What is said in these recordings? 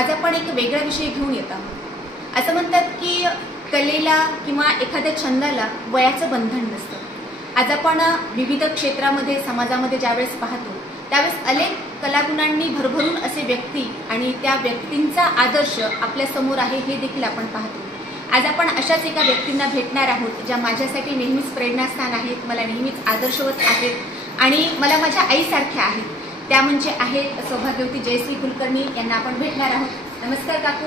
आज आपण एक वेगळा विषय घेऊन येत आहोत। असं म्हणतात की कलेला किंवा एखाद्या छंदाला वयाचं बंधन नसतं। आज आपण विविध क्षेत्रामध्ये समाजामध्ये ज्यावेळेस पाहतो त्यावेळेस अनेक कलागुणांनी भरभरून असे व्यक्ती आणि त्या व्यक्तींचा आदर्श आपल्या समोर आहे हे देखील आपण पाहतो। आज आपण अशाच एका व्यक्तींना भेटणार आहोत ज्या माझ्यासाठी नेहमीच प्रेरणास्थान आहेत, मला नेहमीच आदर्शवत आहेत आणि मला माझ्या आईसारख्या आहेत। त्या म्हणजे आहेत सौभाग्यवती जयश्री कुलकर्णी यांना आपण भेटणार आहोत। नमस्कार काकू।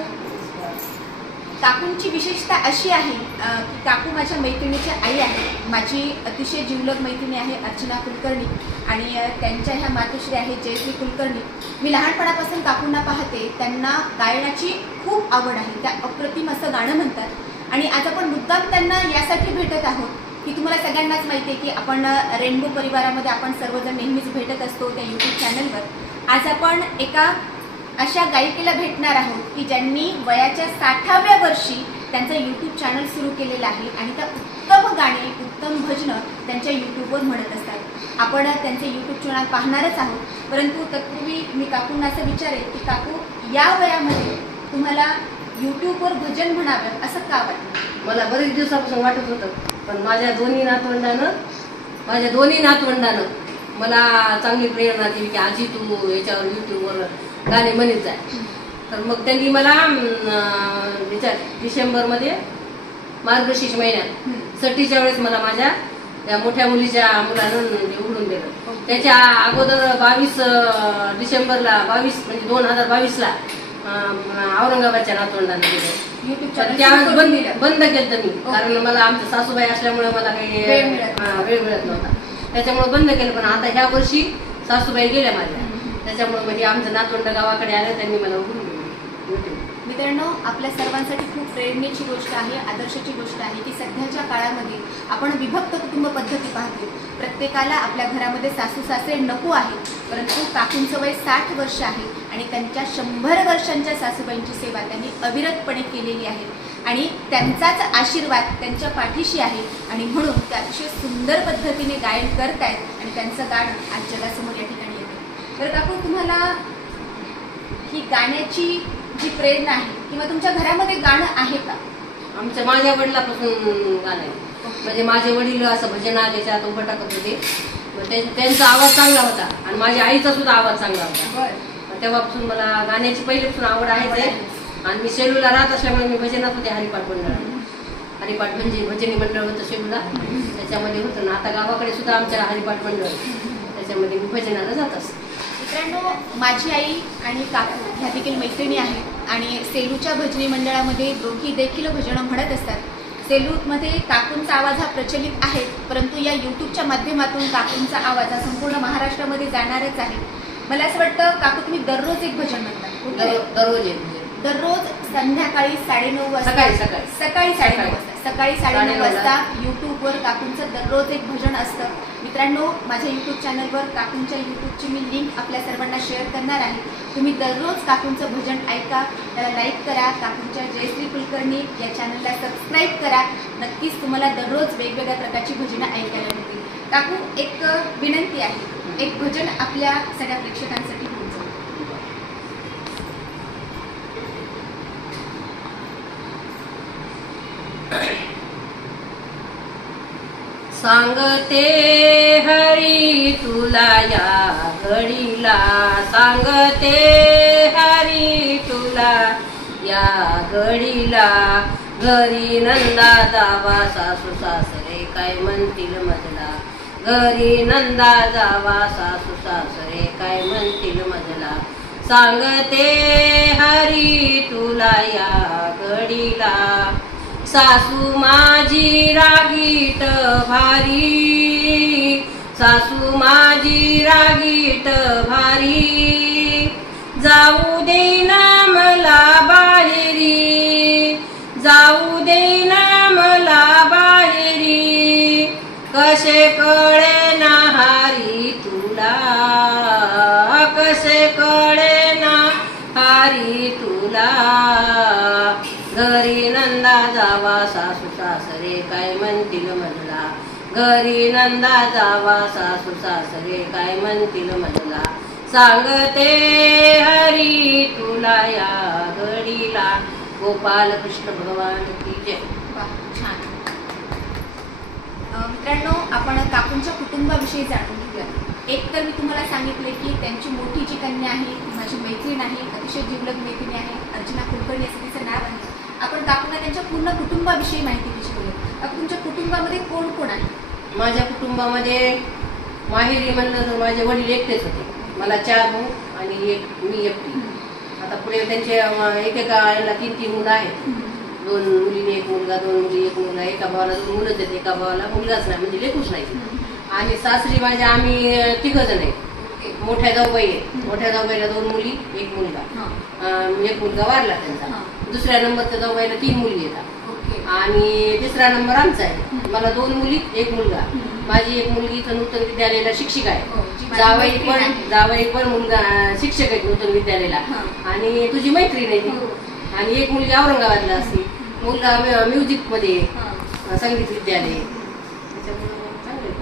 काकूंची विशेषता अशी आहे की काकू माझ्या मैत्रिणीची आई आहे। माझी अतिशय जीवलग मैत्रिणी आहे अर्चना कुलकर्णी आणि त्यांच्या ह्या मातोश्री आहेत जयश्री कुलकर्णी। मी लहानपणापासून काकूंना पाहते, त्यांना गायनाची खूप आवड आहे, त्या अप्रतिम असं गाणं म्हणतात आणि आज आपण मुद्दाम त्यांना यासाठी भेटत आहोत की तुम्हाला सगळ्यांनाच माहिती आहे की आपण रेनबो परिवारामध्ये आपण सर्वजण नेहमीच भेटत असतो त्या यूट्यूब चॅनलवर। आज आपण एका अशा गायिकेला भेटणार आहोत की ज्यांनी वयाच्या 60व्या वर्षी त्यांचं यूट्यूब चॅनल सुरू केलेलं आहे आणि त्या उत्तम गाणी, उत्तम भजनं त्यांच्या यूट्यूबवर म्हणत असतात। आपण त्यांचे यूट्यूब चॅनल पाहणारच आहोत, परंतु तत्पूर्वी मी काकूंना असं विचारेल की काकू, या वयामध्ये तुम्हाला यूट्यूबवर भजन म्हणावं असं का वाटतं? मला बरेच दिवसापासून वाटत होतं, पण माझ्या दोन्ही नातवंडानं मला चांगली प्रेरणा दिली की आजी तू याच्यावर यूट्यूबवर गाणे म्हणत जाय। तर मग त्यांनी मला डिसेंबरमध्ये मार्गशीर्ष महिन्यात सट्टीच्या वेळेस मला माझ्या त्या मोठ्या मुलीच्या मुलानं उघडून दिलं। त्याच्या अगोदर 22 डिसेंबरला 22 म्हणजे 2022ला औरंगाबादच्या नातवंडांना दिलं। त्यावेळेस बंद केलं मी, कारण मला आमच्या सासूबाई असल्यामुळे मला काही वेळ मिळत नव्हता, त्याच्यामुळे बंद केलं। पण आता ह्या वर्षी सासूबाई गेल्या माझ्या, त्याच्यामुळे म्हणजे आमचं नातवंड गावाकडे आलं, त्यांनी मला उघडून दिलं। मित्रांनो, आपल्या सर्वांसाठी खूप प्रेरणेची गोष्ट आहे, आदर्शाची गोष्ट आहे की सध्याच्या काळामध्ये आपण विभक्त कुटुंब पद्धती पाहतो। प्रत्येकाला आपल्या घरामध्ये सासू सासरे नको आहे, परंतु काकूंचं वय 60 वर्ष आहे आणि त्यांच्या 100 वर्षांच्या सासूबाईंची सेवा त्यांनी अविरतपणे केलेली आहे आणि त्यांचाच आशीर्वाद त्यांच्या पाठीशी आहे आणि म्हणून ते अतिशय सुंदर पद्धतीने गायन करतायत आणि त्यांचं गाणं आज जगासमोर या ठिकाणी येतं। तर काकू, तुम्हाला ही गाण्याची जी प्रेरणा आहे किंवा तुमच्या घरामध्ये गाणं आहे का? माझ्या वडिलापासून गाणं आहे, म्हणजे माझे वडील असं भजनात याच्यात उभं टाकत होते, त्यांचा आवाज चांगला होता आणि माझ्या आईचा सुद्धा आवाज चांगला होता। तेव्हापासून मला गाण्याची पहिल्यापासून आवड आहे आणि मी सेलूला राहत असल्यामुळे मी भजनात होते, हरिपाठ म्हणजे भजनी मंडळ होतं सेलूला, त्याच्यामध्ये होतं ना। आता गावाकडे सुद्धा आमच्या हरिपाठ मंडळ, त्याच्यामध्ये मी भजनाला जात असते। मित्रांनो, माझी आई आणि काकू ह्या देखील मैत्रिणी आहेत आणि सेलूच्या भजनी मंडळामध्ये दोघी देखील भजनं म्हणत असतात। सेलूमध्ये काकूंचा आवाज हा प्रचलित आहे, परंतु या यूट्यूबच्या माध्यमातून काकूंचा आवाज हा संपूर्ण महाराष्ट्रामध्ये जाणारच आहे। मला असं वाटतं काकू, तुम्ही दररोज एक भजन म्हणता? दररोज संध्याकाळी 9:30 वाजता, सकाळी 9:30 वाजता यूट्यूबवर काकूंचं दररोज एक भजन असतं। मित्रांनो, माझ्या यूट्यूब चॅनलवर काकूंच्या यूट्यूबची मी लिंक आपल्या सर्वांना शेअर करणार आहे। तुम्ही दररोज काकूंचं भजन ऐका, त्याला लाईक करा, काकूंच्या जयश्री कुलकर्णी या चॅनलला सबस्क्राईब करा। नक्कीच तुम्हाला दररोज वेगवेगळ्या प्रकारची भजनं ऐकायला मिळतील। काकू, एक विनंती आहे, एक भजन आपल्या सगळ्या प्रेक्षकांसाठी होऊन जाईल। सांगते हरी तुला या घडीला, सांगते हरी तुला या घडीला, घरी नंदा जावा सासू सासरे काय म्हणतील मजला, घरी नंदा जावा सासू सासरे काय म्हणतील मजला, सांगते हरी तुला या घडीला, सासू माझी रागीट भारी, सासू माझी रागीट भारी, जाऊ देना मला बाहेरी, जाऊ देना मला बाहेरी, कसे कळे ना हारी तुला, कसे कळे ना हारी तुला, घरी नंदा जावा सासू सासरे काय म्हणतील म्हणला, घरी नंदा जावा सासू सासरे काय म्हणतील म्हणला, सांगते हरी तुला या गोपाल कृष्ण भगवान की जय. वा, छान. मित्रांनो, आपण काकूंच्या कुटुंबाविषयी जाणून घेऊया. एक तर मी तुम्हाला सांगितले की त्यांची मोठी जी कन्या आहे ती माझी मैत्रीण आहे, अतिशय जिवलग मैत्रीण आहे, अर्चना कुलकर्णी असं तिचं नाव आहे. आपण काकूंना त्यांच्या पूर्ण कुटुंबाविषयी माहिती विचारूया. काकू, तुमच्या कुटुंबामध्ये कोण कोण आहे? माझ्या कुटुंबामध्ये माहेरी म्हणलं तर माझे वडील एकटेच होते. मला 4 भाऊ आणि मी एकटी. आता पुढे त्यांचे एकेका याला 3 मुलं आहेत. 2 मुलीने 1 मुलगा, 2 मुली 1 मुलगा. एका भावाला 2 मुलंच आहेत, एका भावाला मुलगाच नाही, म्हणजे लेकूच नाही. आणि सासरी माझ्या आम्ही 3 जण आहेत. मोठ्या जाऊबाई आहेत. मोठ्या जाऊबाईला 2 मुली 1 मुलगा. 1 मुलगा वारला त्यांचा. दुसऱ्या नंबरच्या जाऊबाईला 3 मुली येतात. आणि तिसरा नंबर आमचा आहे. मला 2 मुली 1 मुलगा. माझी 1 मुलगी इथं नूतन विद्यालयाला शिक्षिका आहे. जावई पण मुलगा शिक्षक आहेत नूतन विद्यालयाला. आणि तुझी मैत्रीण आहे ती. आणि 1 मुलगी औरंगाबादला असते. मुलगा म्युझिक मध्ये संगीत विद्यालय.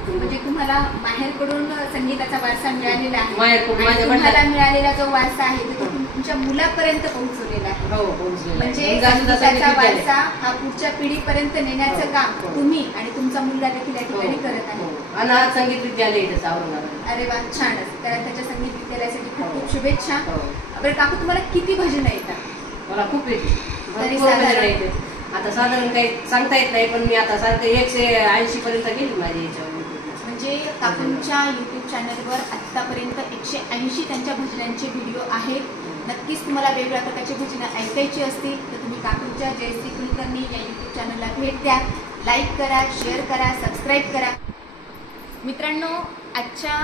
म्हणजे तुम्हाला माहेरकडून संगीताचा वारसा मिळालेला आहे. माहेरकडून माझ्या तुम्हाला मिळालेला जो वारसा आहे तो तुमच्या मुलापर्यंत पोहोचवलेला आहे. हो, पोहोचलेला. म्हणजे संगीताचा वारसा हा पुढच्या पिढीपर्यंत नेण्याचं काम तुम्ही आणि तुमचा मुलगा देखील या ठिकाणी करत आहे. अनाथ संगीत विद्यालय औरंगाबाद. अरे वा, छानच. तर त्याच्या संगीत विद्यालयासाठी खूप खूप शुभेच्छा. बरं काकू, तुम्हाला किती भजनं येतात? मला खूप येते. तरी साधारण येते. आता साधारण काही सांगता येत नाही, पण मी आता सारखं 180 पर्यंत गेली माझ्या याच्यावर. म्हणजे काकूंच्या युट्यूब चॅनलवर आतापर्यंत 180 त्यांच्या भजनांचे व्हिडिओ आहेत. नक्कीच तुम्हाला वेगवेगळ्या प्रकारची भजनं ऐकायची असतील तर तुम्ही काकूंच्या जयश्री कुलकर्णी या युट्यूब चॅनलला भेट द्या. लाईक करा, शेअर करा, सबस्क्राईब करा. मित्रांनो, आजच्या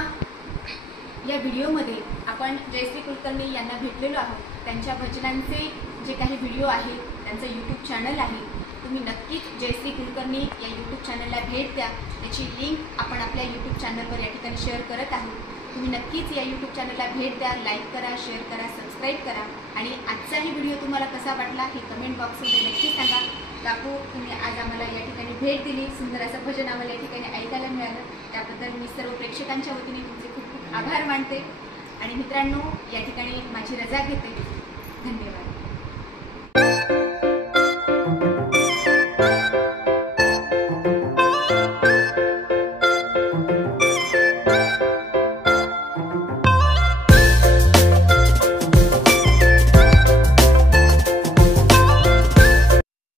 या व्हिडिओमध्ये आपण जयश्री कुलकर्णी यांना भेटलेलो आहोत. त्यांच्या भजनांचे जे काही व्हिडिओ आहेत, त्यांचं यूट्यूब चॅनल आहे. तुम्ही नक्कीच जयश्री कुलकर्णी या यूट्यूब चॅनलला भेट द्या. त्याची लिंक आपण आपल्या यूट्यूब चॅनलवर या ठिकाणी शेअर करत आहोत. तुम्ही नक्कीच या यूट्यूब चॅनलला भेट द्या, लाईक करा, शेअर करा, सबस्क्राईब करा. आणि आजचाही व्हिडिओ तुम्हाला कसा वाटला हे कमेंट बॉक्समध्ये नक्की सांगा. काकू, तुम्ही आज आम्हाला या ठिकाणी भेट दिली, सुंदर असं भजन आम्हाला या ठिकाणी ऐकायला मिळालं. त्याबद्दल मी सर्व प्रेक्षकांच्या वतीने तुमचे खूप खूप आभार मानते. आणि मित्रांनो, या ठिकाणी माझी रजा घेते.